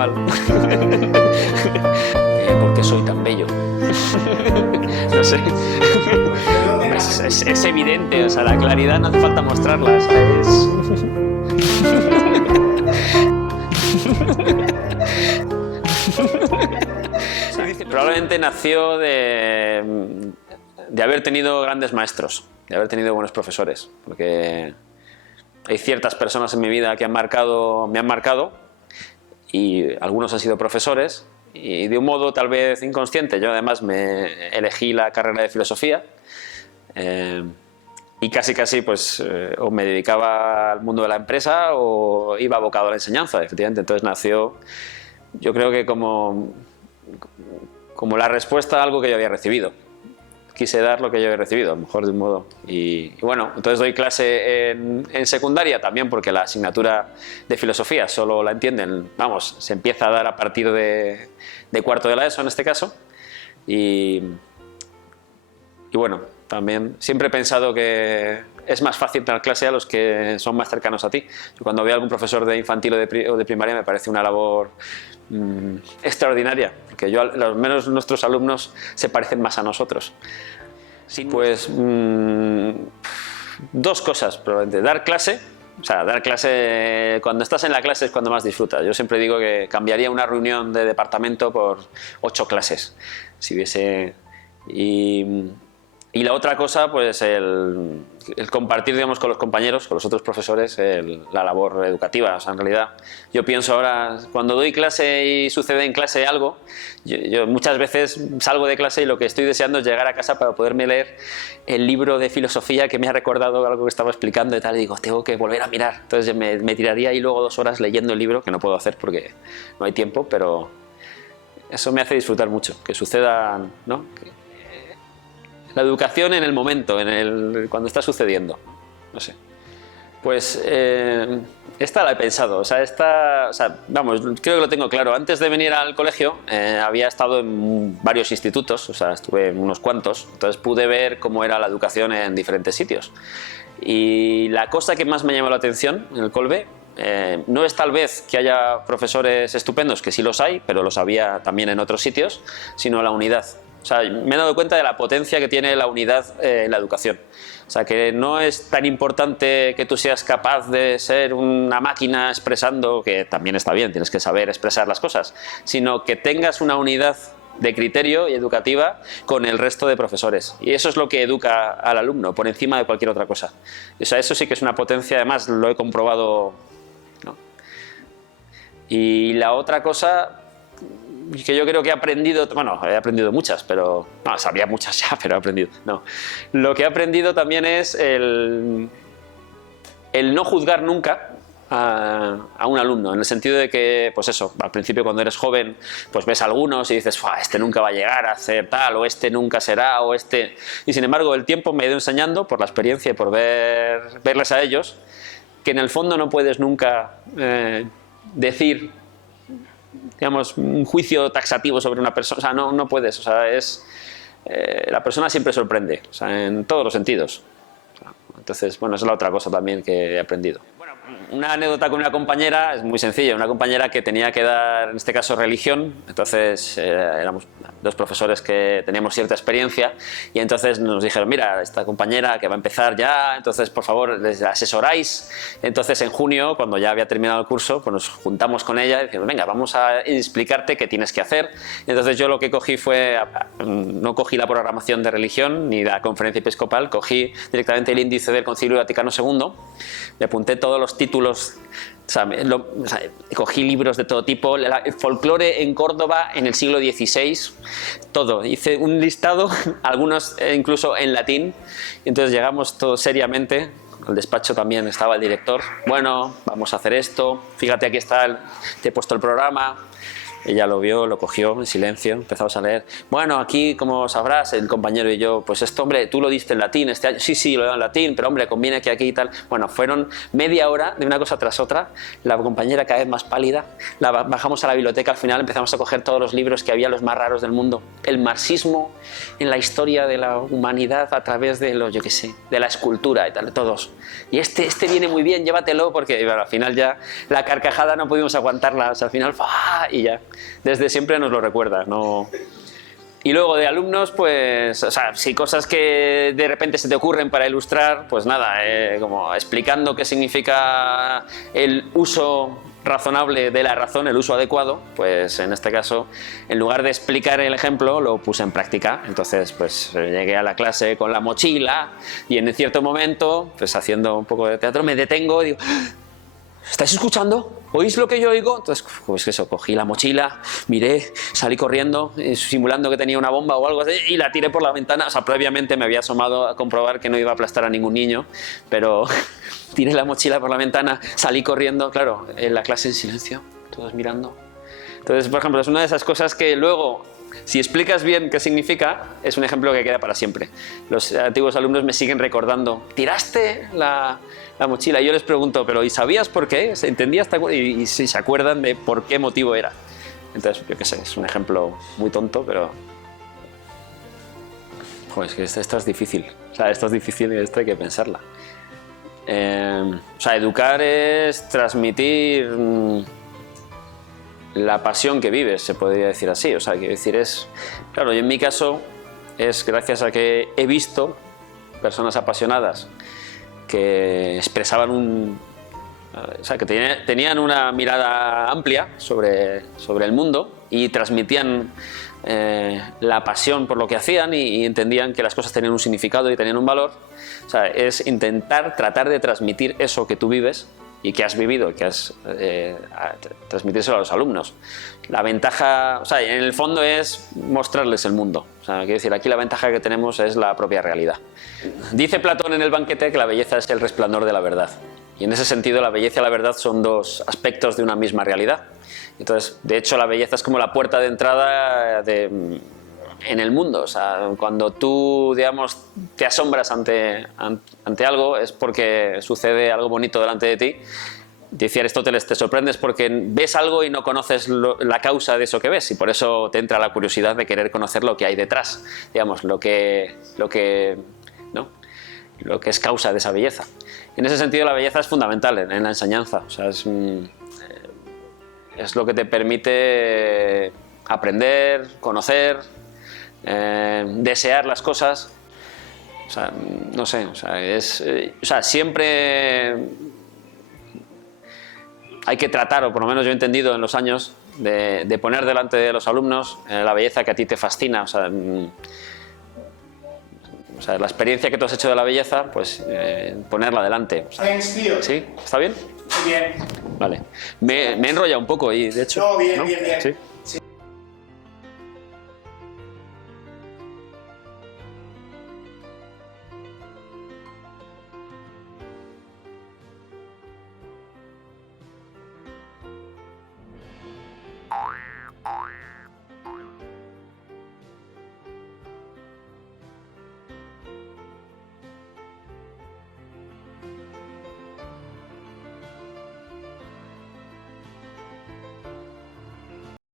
mal. ¿Por qué soy tan bello? No sé. Es evidente, o sea, la claridad no hace falta mostrarla. O sea, probablemente nació de haber tenido grandes maestros, de haber tenido buenos profesores, porque hay ciertas personas en mi vida que me han marcado, y algunos han sido profesores, y de un modo tal vez inconsciente. Yo además me elegí la carrera de filosofía, y casi pues o me dedicaba al mundo de la empresa o iba abocado a la enseñanza, efectivamente. Entonces nació, yo creo que como la respuesta a algo que yo había recibido. Quise dar lo que yo había recibido, a lo mejor de un modo. Y bueno, entonces doy clase en secundaria también, porque la asignatura de filosofía solo la entienden, vamos, se empieza a dar a partir de cuarto de la ESO en este caso. Y bueno, también siempre he pensado que es más fácil dar clase a los que son más cercanos a ti. Yo cuando veo a algún profesor de infantil o de primaria me parece una labor extraordinaria, porque al menos nuestros alumnos se parecen más a nosotros. Pues dos cosas probablemente. Dar clase, o sea, dar clase, cuando estás en la clase es cuando más disfrutas. Yo siempre digo que cambiaría una reunión de departamento por 8 clases, si hubiese. Y la otra cosa, pues el compartir, digamos, con los compañeros, con los otros profesores, la labor educativa. O sea, en realidad, yo pienso ahora, cuando doy clase y sucede en clase algo, yo muchas veces salgo de clase y lo que estoy deseando es llegar a casa para poderme leer el libro de filosofía que me ha recordado algo que estaba explicando y tal, y digo, tengo que volver a mirar. Entonces me tiraría ahí luego 2 horas leyendo el libro, que no puedo hacer porque no hay tiempo, pero eso me hace disfrutar mucho, que suceda, ¿no? La educación en el momento, cuando está sucediendo, no sé. Pues esta la he pensado, o sea, vamos, creo que lo tengo claro. Antes de venir al colegio había estado en varios institutos, o sea, estuve en unos cuantos, entonces pude ver cómo era la educación en diferentes sitios. Y la cosa que más me llamó la atención en el Colbe no es tal vez que haya profesores estupendos, que sí los hay, pero los había también en otros sitios, sino la unidad. O sea, me he dado cuenta de la potencia que tiene la unidad en la educación. O sea, que no es tan importante que tú seas capaz de ser una máquina expresando, que también está bien, tienes que saber expresar las cosas, sino que tengas una unidad de criterio y educativa con el resto de profesores. Y eso es lo que educa al alumno, por encima de cualquier otra cosa. O sea, eso sí que es una potencia, además lo he comprobado, ¿no? Y la otra cosa que yo creo que he aprendido, bueno, he aprendido muchas, pero no, sabía muchas ya, pero he aprendido, no. Lo que he aprendido también es el no juzgar nunca a un alumno, en el sentido de que, pues eso, al principio cuando eres joven, pues ves a algunos y dices, este nunca va a llegar a hacer tal, o este nunca será, o este. Y sin embargo, el tiempo me ha ido enseñando, por la experiencia y por verles a ellos, que en el fondo no puedes nunca decir, digamos, un juicio taxativo sobre una persona. O sea, no puedes. O sea, la persona siempre sorprende, o sea, en todos los sentidos. O sea, entonces, bueno, esa es la otra cosa también que he aprendido. Bueno, una anécdota con una compañera es muy sencilla. Una compañera que tenía que dar, en este caso, religión. Entonces, éramos 2 profesores que teníamos cierta experiencia, y entonces nos dijeron, mira, esta compañera que va a empezar ya, entonces por favor les asesoráis. Entonces en junio, cuando ya había terminado el curso, pues nos juntamos con ella y dijimos, venga, vamos a explicarte qué tienes que hacer. Entonces yo lo que cogí fue, no cogí la programación de religión ni la conferencia episcopal, cogí directamente el índice del Concilio Vaticano II, me apunté todos los títulos. O sea, cogí libros de todo tipo, el folclore en Córdoba en el siglo XVI, todo. Hice un listado, algunos incluso en latín, y entonces llegamos todos seriamente. Al despacho también estaba el director. Bueno, vamos a hacer esto, fíjate, aquí está, te he puesto el programa. Ella lo vio, lo cogió en silencio, empezamos a leer. Bueno, aquí, como sabrás, el compañero y yo, pues esto, hombre, tú lo diste en latín este año. Sí, sí, lo he dado en latín, pero hombre, conviene que aquí y tal. Bueno, fueron media hora de una cosa tras otra. La compañera cada vez más pálida. Bajamos a la biblioteca, al final empezamos a coger todos los libros que había, los más raros del mundo. El marxismo en la historia de la humanidad a través de los, yo qué sé, de la escultura y tal, todos. Y este viene muy bien, llévatelo, porque bueno, al final ya la carcajada no pudimos aguantarla, o sea, al final, ¡ah! Y ya, desde siempre nos lo recuerda, ¿no? Y luego de alumnos, pues, o sea, si cosas que de repente se te ocurren para ilustrar, pues nada, como explicando qué significa el uso razonable de la razón, el uso adecuado, pues en este caso, en lugar de explicar el ejemplo, lo puse en práctica. Entonces, pues llegué a la clase con la mochila y en cierto momento, pues haciendo un poco de teatro, me detengo y digo, ¿estáis escuchando? ¿Oís lo que yo oigo? Entonces, pues eso, cogí la mochila, miré, salí corriendo, simulando que tenía una bomba o algo así, y la tiré por la ventana. O sea, previamente me había asomado a comprobar que no iba a aplastar a ningún niño, pero tiré la mochila por la ventana, salí corriendo, claro, en la clase en silencio, todos mirando. Entonces, por ejemplo, es una de esas cosas que luego, si explicas bien qué significa, es un ejemplo que queda para siempre. Los antiguos alumnos me siguen recordando, ¿tiraste la mochila? Y yo les pregunto, ¿pero y sabías por qué? ¿Entendías? Y si se acuerdan de por qué motivo era. Entonces, yo qué sé, es un ejemplo muy tonto, pero... Joder, es que esto es difícil. O sea, esto es difícil y esto hay que pensarla. O sea, educar es transmitir la pasión que vives, se podría decir así. O sea, quiero decir, es... Claro, y en mi caso es gracias a que he visto personas apasionadas que expresaban o sea, que tenían una mirada amplia sobre el mundo y transmitían la pasión por lo que hacían y entendían que las cosas tenían un significado y tenían un valor. O sea, es tratar de transmitir eso que tú vives y que has vivido, que has transmitírselo a los alumnos. La ventaja, o sea, en el fondo es mostrarles el mundo. O sea, quiero decir, aquí la ventaja que tenemos es la propia realidad. Dice Platón en el banquete que la belleza es el resplandor de la verdad. Y en ese sentido la belleza y la verdad son dos aspectos de una misma realidad. Entonces, de hecho, la belleza es como la puerta de entrada en el mundo. O sea, cuando tú, digamos, te asombras ante algo es porque sucede algo bonito delante de ti. Decía Aristóteles, te sorprendes porque ves algo y no conoces la causa de eso que ves y por eso te entra la curiosidad de querer conocer lo que hay detrás, digamos, lo que es causa de esa belleza. En ese sentido la belleza es fundamental en la enseñanza, o sea, es lo que te permite aprender, conocer, desear las cosas. O sea, no sé, o sea, siempre hay que tratar, o por lo menos yo he entendido en los años, de poner delante de los alumnos la belleza que a ti te fascina. O sea, la experiencia que tú has hecho de la belleza, pues ponerla delante. O sea, ¿sí? ¿Está bien? Muy bien. Vale. Me he enrollado un poco y de hecho... No, bien, ¿no? bien, bien. ¿Sí?